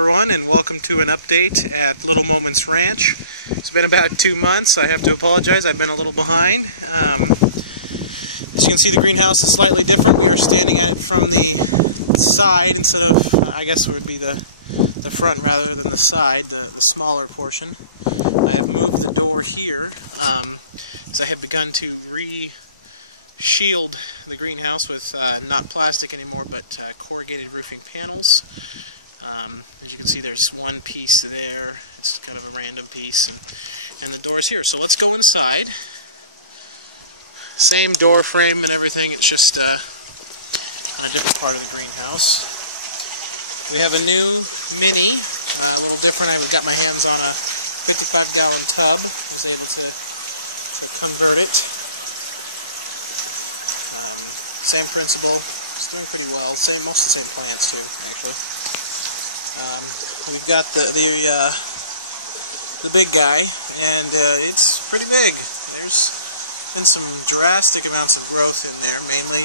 everyone, and welcome to an update at Little Moments Ranch. It's been about 2 months. I have to apologize, I've been a little behind. As you can see, the greenhouse is slightly different. We are standing at it from the side instead of, I guess it would be the front rather than the side, the smaller portion. I have moved the door here as I have begun to shield the greenhouse with not plastic anymore, but corrugated roofing panels. As you can see, there's one piece there. It's kind of a random piece, and the door's here. So let's go inside. Same door frame and everything. It's just on a different part of the greenhouse. We have a new Mini, a little different. I got my hands on a 55-gallon tub. I was able to convert it. Same principle, it's doing pretty well. Most of the same plants too, actually. We've got the big guy, and it's pretty big. There's been some drastic amounts of growth in there, mainly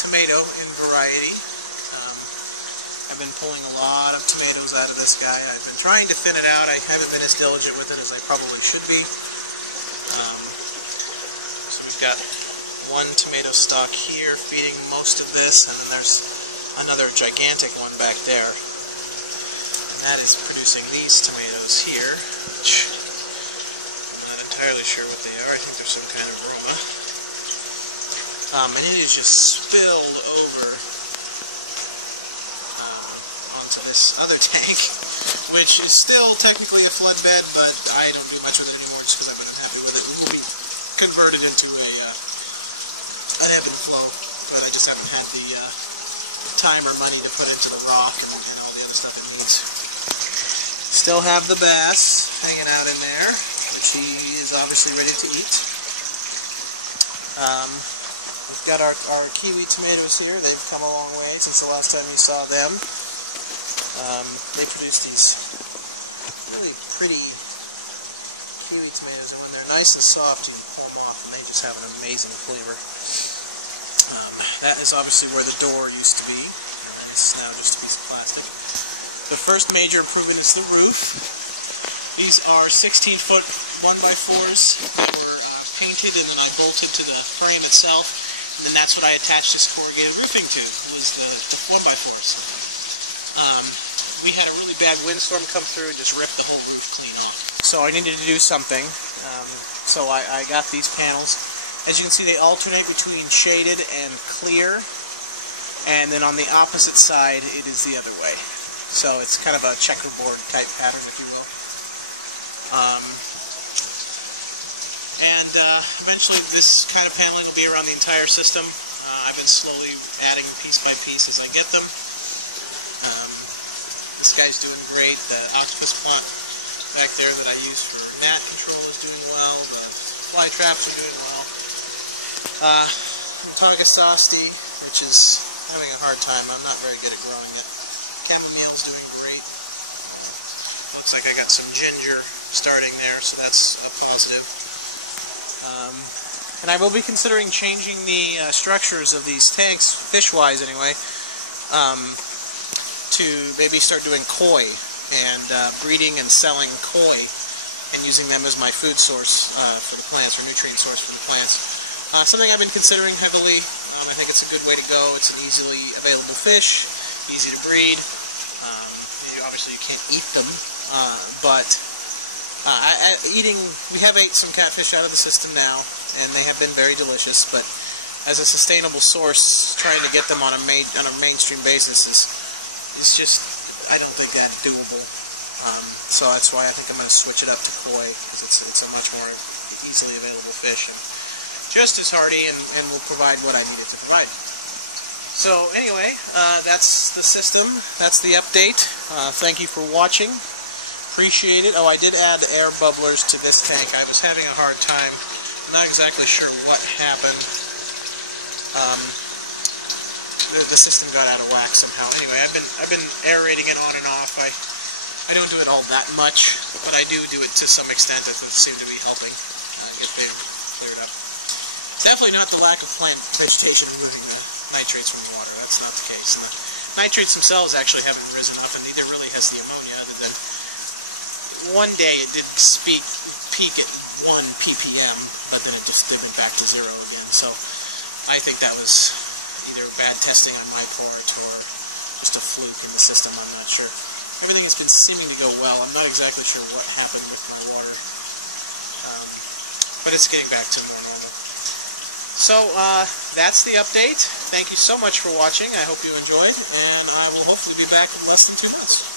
tomato in variety. I've been pulling a lot of tomatoes out of this guy. I've been trying to thin it out. I haven't been as diligent with it as I probably should be. So we've got one tomato stalk here feeding most of this, and then there's another gigantic one back there, and that is producing these tomatoes here, which I'm not entirely sure what they are. I think they're some kind of rhubarb. And it is just spilled over onto this other tank, which is still technically a flood bed, but I don't do much with it anymore just because I'm unhappy with it. It will be converted into an ebb and flow, but I just haven't had the time or money to put into the rock and all the other stuff it needs. Still have the bass hanging out in there, which he is obviously ready to eat. We've got our kiwi tomatoes here. They've come a long way since the last time you saw them. They produce these really pretty kiwi tomatoes, and when they're nice and soft, you can pull them off, and they just have an amazing flavor. That is obviously where the door used to be, and this is now just a piece of plastic. The first major improvement is the roof. These are 16-foot 1x4s that were painted, and then I bolted to the frame itself, and then that's what I attached this corrugated roofing to, was the 1x4s. We had a really bad windstorm come through and just ripped the whole roof clean off. So I needed to do something, so I got these panels. As you can see, they alternate between shaded and clear, and then on the opposite side, it is the other way. So it's kind of a checkerboard type pattern, if you will. Eventually, this kind of paneling will be around the entire system. I've been slowly adding piece by piece as I get them. This guy's doing great. The octopus plant back there that I use for gnat control is doing well. The fly traps are doing well. Tongassasti, which is having a hard time. I'm not very good at growing it. Chamomile's doing great. Looks like I got some ginger starting there, so that's a positive. And I will be considering changing the structures of these tanks, fish-wise anyway, to maybe start doing koi and breeding and selling koi and using them as my food source for the plants, or nutrient source for the plants. Something I've been considering heavily. I think it's a good way to go. It's an easily available fish, easy to breed. Obviously you can't eat them, but we have ate some catfish out of the system now, and they have been very delicious, but as a sustainable source, trying to get them on a mainstream basis is just, I don't think that doable. So that's why I think I'm going to switch it up to koi, because it's a much more easily available fish, and just as hardy, and will provide what I need it to provide. So anyway, that's the system. That's the update. Thank you for watching. Appreciate it. Oh, I did add air bubblers to this tank. I was having a hard time. I'm not exactly sure what happened. The system got out of whack somehow. Anyway, I've been aerating it on and off. I don't do it all that much, but I do it to some extent. That seems to be helping get them cleared up. Definitely not the lack of plant vegetation removing the nitrates from the water. That's not the case. Nitrates themselves actually haven't risen up, and neither really has the ammonia, other than one day it did peak at 1 ppm, but then it just went back to 0 again. So I think that was either bad testing on my part or just a fluke in the system. I'm not sure. Everything has been seeming to go well. I'm not exactly sure what happened with my water, but it's getting back to more normal. So that's the update. Thank you so much for watching. I hope you enjoyed, and I will hopefully be back in less than 2 months.